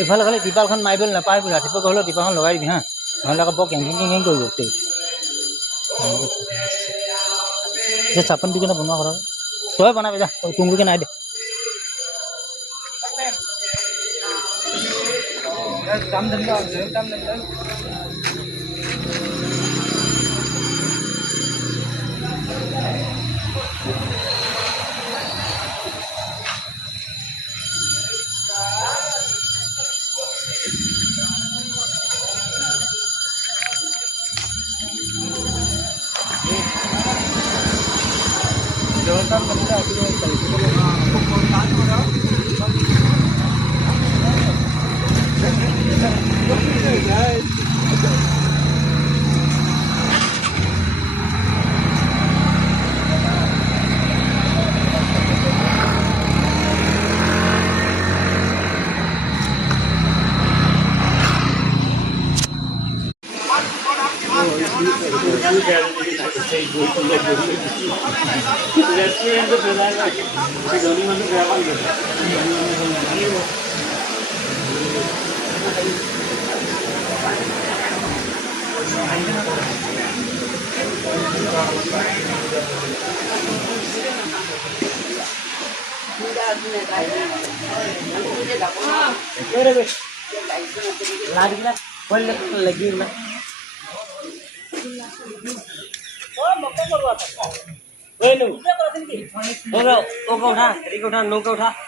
इफाले खाली टिपालखन मारिबल नापाय रातिपुवा गहलो टिपालखन लगाइ दिबि हा নহলে আকৌ বৰ কেং কৰিব গোটেই যে চাপন দি কেনে বনোৱা কৰা তই বনাবি যা তুমগুৰিকে নাই দে কাম ধন্দা lagi ना नौका उठा